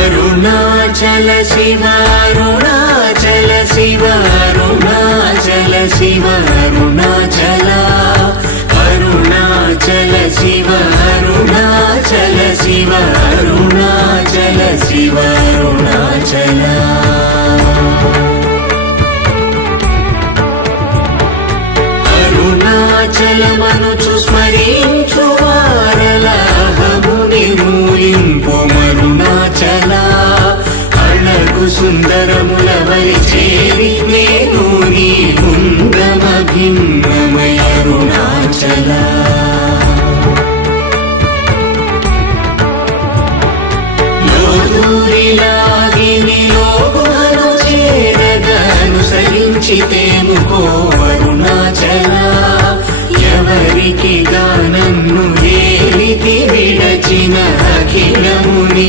అరుణాచల శివ అరుణాచల శివ అరుణాచల శివ అరుణాచల అరుణాచల శివ అరుణాచల శివ అరుణాచల శివ అరుణాచల అరుణాచలమనుచు స్మరించు వారలాహము నిర్మూలింపు మరుణాచల అళగు సుందరముల వరి చేరి నేను నీ గుండ్రమ భిన్నమయ అరుణాచల లోదూరిలాగి నియోగుహను చేరగా అనుసరించితేము